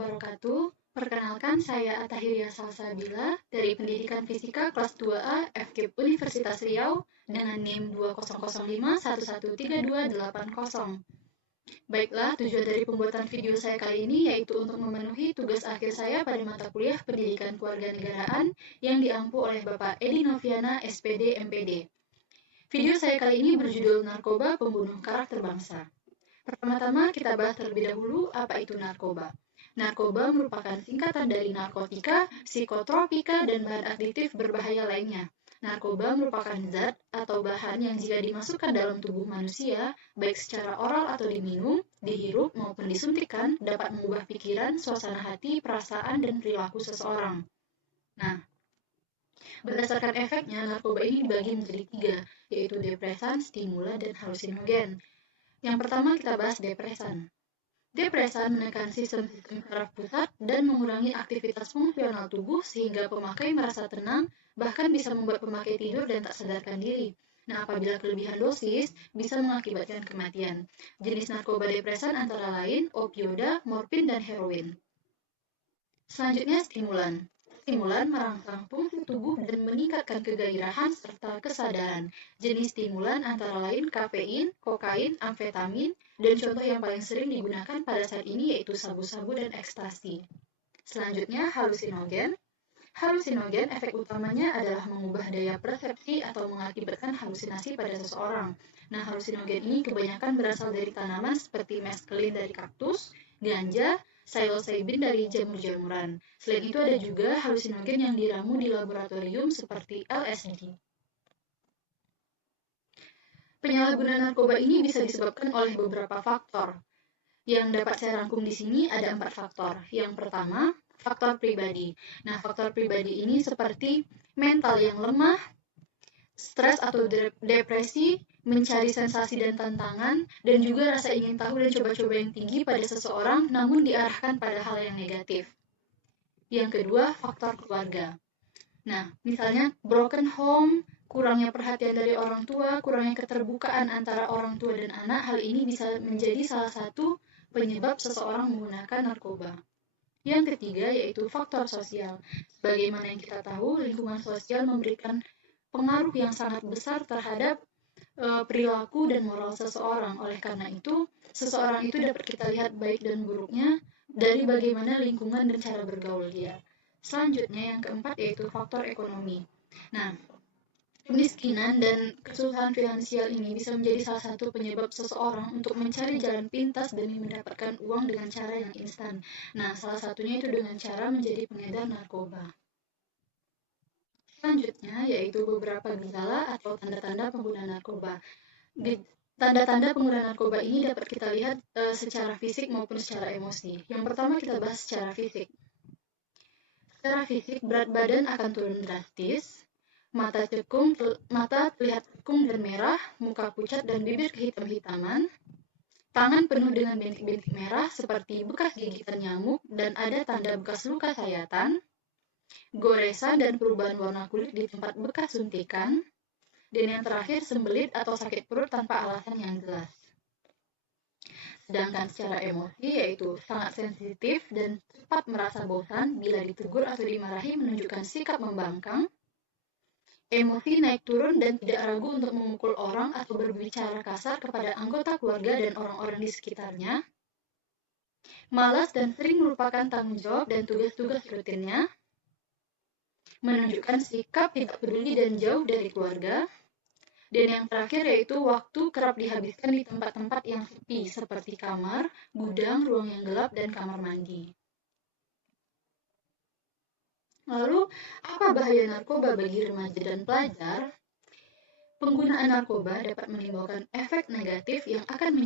wabarakatuh. Perkenalkan, saya Atahiria Salsabila dari Pendidikan Fisika kelas 2A FKIP Universitas Riau dengan NIM 2005113280. Baiklah, tujuan dari pembuatan video saya kali ini yaitu untuk memenuhi tugas akhir saya pada mata kuliah Pendidikan Kewarganegaraan yang diampu oleh Bapak Edi Noviana, SPD, MPD. Video saya kali ini berjudul Narkoba Pembunuh Karakter Bangsa. Pertama-tama kita bahas terlebih dahulu apa itu narkoba. Narkoba merupakan singkatan dari narkotika, psikotropika, dan bahan aktif berbahaya lainnya. Narkoba merupakan zat atau bahan yang jika dimasukkan dalam tubuh manusia, baik secara oral atau diminum, dihirup maupun disuntikkan, dapat mengubah pikiran, suasana hati, perasaan, dan perilaku seseorang. Nah, berdasarkan efeknya, narkoba ini dibagi menjadi 3, yaitu depresan, stimulan, dan halusinogen. Yang pertama kita bahas depresan. Depresan menekan sistem-sistem saraf pusat dan mengurangi aktivitas fungsional tubuh sehingga pemakai merasa tenang, bahkan bisa membuat pemakai tidur dan tak sadarkan diri. Nah, apabila kelebihan dosis, bisa mengakibatkan kematian. Jenis narkoba depresan antara lain opioida, morfin, dan heroin. Selanjutnya stimulan. Stimulan merangsang fungsi tubuh dan meningkatkan kegairahan serta kesadaran. Jenis stimulan antara lain kafein, kokain, amfetamin, dan contoh yang paling sering digunakan pada saat ini yaitu sabu-sabu dan ekstasi. Selanjutnya halusinogen. Halusinogen efek utamanya adalah mengubah daya persepsi atau mengakibatkan halusinasi pada seseorang. Nah, halusinogen ini kebanyakan berasal dari tanaman seperti meskelin dari kaktus, ganja, psilocybin dari jamur-jamuran. Selain itu ada juga halusinogen yang diramu di laboratorium seperti LSD. Penyalahgunaan narkoba ini bisa disebabkan oleh beberapa faktor. Yang dapat saya rangkum di sini ada 4 faktor. Yang pertama, faktor pribadi. Nah, faktor pribadi ini seperti mental yang lemah, stres atau depresi, mencari sensasi dan tantangan, dan juga rasa ingin tahu dan coba-coba yang tinggi pada seseorang namun diarahkan pada hal yang negatif. Yang kedua, faktor keluarga. Nah, misalnya broken home, kurangnya perhatian dari orang tua, kurangnya keterbukaan antara orang tua dan anak, hal ini bisa menjadi salah satu penyebab seseorang menggunakan narkoba. Yang ketiga yaitu faktor sosial. Bagaimana yang kita tahu, lingkungan sosial memberikan pengaruh yang sangat besar terhadap perilaku dan moral seseorang. Oleh karena itu, seseorang itu dapat kita lihat baik dan buruknya dari bagaimana lingkungan dan cara bergaul dia. Selanjutnya yang keempat yaitu faktor ekonomi. Nah, kemiskinan dan kesusahan finansial ini bisa menjadi salah satu penyebab seseorang untuk mencari jalan pintas demi mendapatkan uang dengan cara yang instan. Nah, salah satunya itu dengan cara menjadi pengedar narkoba. Selanjutnya yaitu beberapa gejala atau tanda-tanda pengguna narkoba. Tanda-tanda pengguna narkoba ini dapat kita lihat secara fisik maupun secara emosi. Yang pertama kita bahas secara fisik. Secara fisik, berat badan akan turun drastis, mata terlihat cekung dan merah, muka pucat dan bibir kehitam-hitaman, tangan penuh dengan bintik-bintik merah seperti bekas gigitan nyamuk dan ada tanda bekas luka sayatan, goresan dan perubahan warna kulit di tempat bekas suntikan, dan yang terakhir sembelit atau sakit perut tanpa alasan yang jelas. Sedangkan secara emosi yaitu sangat sensitif dan cepat merasa bosan bila ditegur atau dimarahi menunjukkan sikap membangkang, emosi naik turun dan tidak ragu untuk memukul orang atau berbicara kasar kepada anggota keluarga dan orang-orang di sekitarnya, malas dan sering melupakan tanggung jawab dan tugas-tugas rutinnya, menunjukkan sikap tidak peduli dan jauh dari keluarga, dan yang terakhir yaitu waktu kerap dihabiskan di tempat-tempat yang sepi seperti kamar, gudang, ruang yang gelap, dan kamar mandi. Lalu, apa bahaya narkoba bagi remaja dan pelajar? Penggunaan narkoba dapat menimbulkan efek negatif yang akan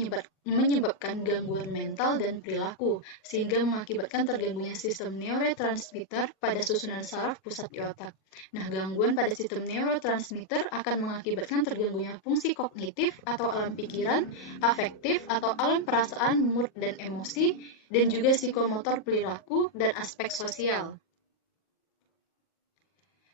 menyebabkan gangguan mental dan perilaku, sehingga mengakibatkan terganggunya sistem neurotransmitter pada susunan saraf pusat di otak. Nah, gangguan pada sistem neurotransmitter akan mengakibatkan terganggunya fungsi kognitif atau alam pikiran, afektif atau alam perasaan, mood dan emosi, dan juga psikomotor perilaku dan aspek sosial.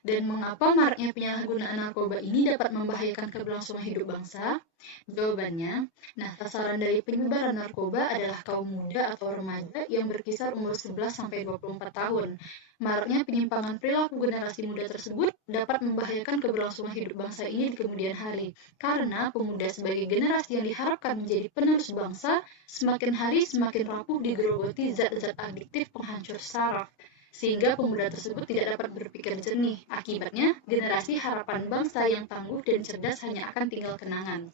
Dan mengapa maraknya penyalahgunaan narkoba ini dapat membahayakan keberlangsungan hidup bangsa? Jawabannya, nah sasaran dari penyebaran narkoba adalah kaum muda atau remaja yang berkisar umur 11-24 tahun. Maraknya penyimpangan perilaku generasi muda tersebut dapat membahayakan keberlangsungan hidup bangsa ini di kemudian hari. Karena pemuda sebagai generasi yang diharapkan menjadi penerus bangsa, semakin hari semakin rapuh digerogoti zat-zat adiktif penghancur saraf, sehingga pemuda tersebut tidak dapat berpikir jernih. Akibatnya, generasi harapan bangsa yang tangguh dan cerdas hanya akan tinggal kenangan.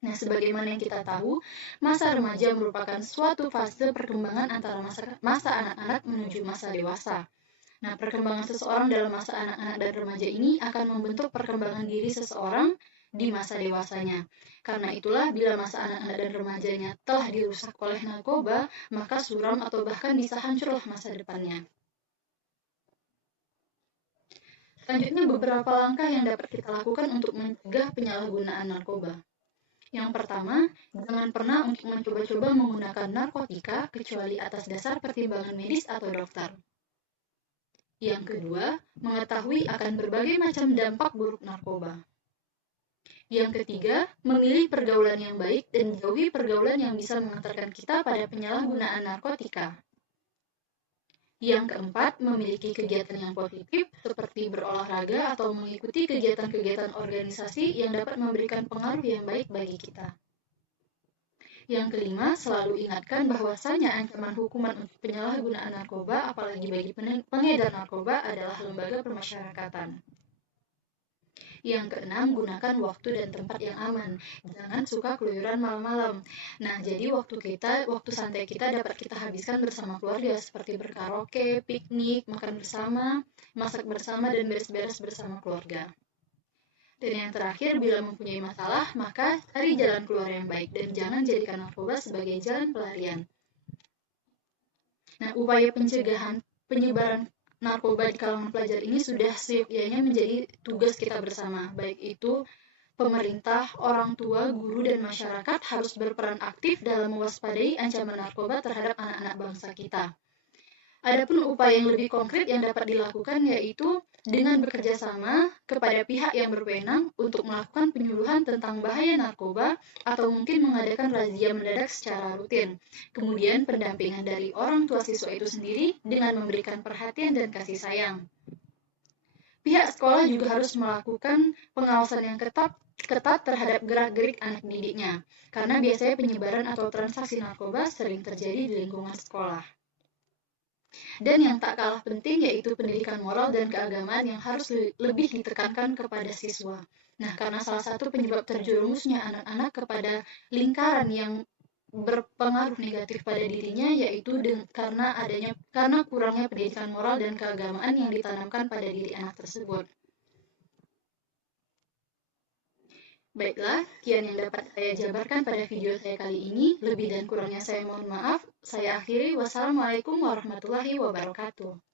Nah, sebagaimana yang kita tahu, masa remaja merupakan suatu fase perkembangan antara masa anak-anak menuju masa dewasa. Nah, perkembangan seseorang dalam masa anak-anak dan remaja ini akan membentuk perkembangan diri seseorang di masa dewasanya. Karena itulah, bila masa anak-anak dan remajanya telah dirusak oleh narkoba, maka suram atau bahkan bisa hancurlah masa depannya. Selanjutnya, beberapa langkah yang dapat kita lakukan untuk mencegah penyalahgunaan narkoba. Yang pertama, jangan pernah untuk mencoba-coba menggunakan narkotika kecuali atas dasar pertimbangan medis atau dokter. Yang kedua, mengetahui akan berbagai macam dampak buruk narkoba. Yang ketiga, memilih pergaulan yang baik dan jauhi pergaulan yang bisa mengantarkan kita pada penyalahgunaan narkotika. Yang keempat, memiliki kegiatan yang positif seperti berolahraga atau mengikuti kegiatan-kegiatan organisasi yang dapat memberikan pengaruh yang baik bagi kita. Yang kelima, selalu ingatkan bahwasanya ancaman hukuman untuk penyalahgunaan narkoba, apalagi bagi pengedar narkoba, adalah lembaga permasyarakatan. Yang keenam, gunakan waktu dan tempat yang aman. Jangan suka keluyuran malam-malam. Nah, jadi waktu santai kita dapat kita habiskan bersama keluarga seperti berkaraoke, piknik, makan bersama, masak bersama, dan beres-beres bersama keluarga. Dan yang terakhir, bila mempunyai masalah, maka cari jalan keluar yang baik dan jangan jadikan narkoba sebagai jalan pelarian. Nah, upaya pencegahan penyebaran narkoba di kalangan pelajar ini sudah seyogyanya menjadi tugas kita bersama, baik itu pemerintah, orang tua, guru, dan masyarakat harus berperan aktif dalam mewaspadai ancaman narkoba terhadap anak-anak bangsa kita. Adapun upaya yang lebih konkret yang dapat dilakukan yaitu dengan bekerja sama kepada pihak yang berwenang untuk melakukan penyuluhan tentang bahaya narkoba atau mungkin mengadakan razia mendadak secara rutin. Kemudian pendampingan dari orang tua siswa itu sendiri dengan memberikan perhatian dan kasih sayang. Pihak sekolah juga harus melakukan pengawasan yang ketat terhadap gerak-gerik anak didiknya, karena biasanya penyebaran atau transaksi narkoba sering terjadi di lingkungan sekolah. Dan yang tak kalah penting yaitu pendidikan moral dan keagamaan yang harus lebih ditekankan kepada siswa. Nah, karena salah satu penyebab terjerumusnya anak-anak kepada lingkaran yang berpengaruh negatif pada dirinya yaitu karena kurangnya pendidikan moral dan keagamaan yang ditanamkan pada diri anak tersebut. Baiklah, sekian yang dapat saya jabarkan pada video saya kali ini. Lebih dan kurangnya saya mohon maaf. Saya akhiri. Wassalamualaikum warahmatullahi wabarakatuh.